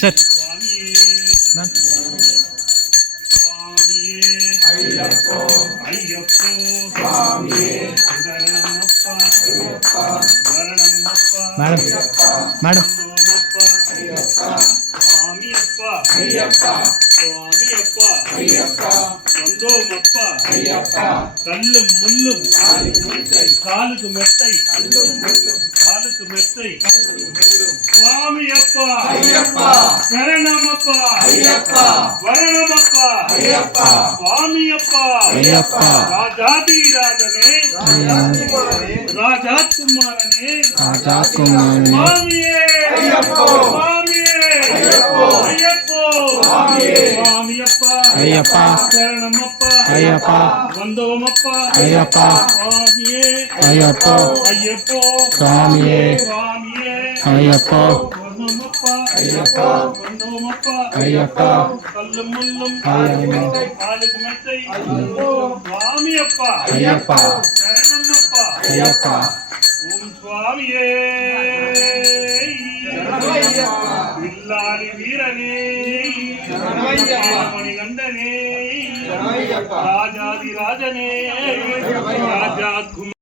sir ma'am ಅಯ್ಯಪ್ಪೋ ಅಯ್ಯಪ್ಪೋ ಸ್ವಾಮಿಯೇ ಶರಣಮಪ್ಪ Ayyappa ಶರಣಮಪ್ಪ madam madam Ayyappa ಸ್ವಾಮಿಯಪ್ಪ Ayyappa ಸ್ವಾಮಿಯಪ್ಪ Ayyappa ಒಂದೋಮಪ್ಪ Ayyappa கல்லு முள்ளும் காலுக்கு மெத்தை காலுக்கு மெத்தை சுவாமியப்பா ஐயப்பா சரணமப்பா ஐயப்பா வரணமப்பா ஐயப்பா சுவாமியப்பா ஐயப்பா ராஜாதி ராஜனே ராஜாகுமாரனே சுவாமியே ஐயப்போ சுவாமியே ஐயப்போ ஐயப்போ சுவாமியப்பா ஐயப்பா சரணமப்பா ஐயப்பா வந்தோமப்பா ஐயப்பா சுவாமியே ஐயப்போ ஐயப்போ சுவாமியே சுவாமியே ஐயப்போ வந்தோமப்பா ஐயப்பா வந்தோமப்பா ஐயப்பா கல்லும் முள்ளும் காலுக்கு மெத்தை சுவாமியப்பா ஐயப்பா சரணமப்பா ஐயப்பா ஓம் சுவாமியே வில்லாலி வீரனே மணிகண்டனே ராஜாதி ராஜனே ராஜா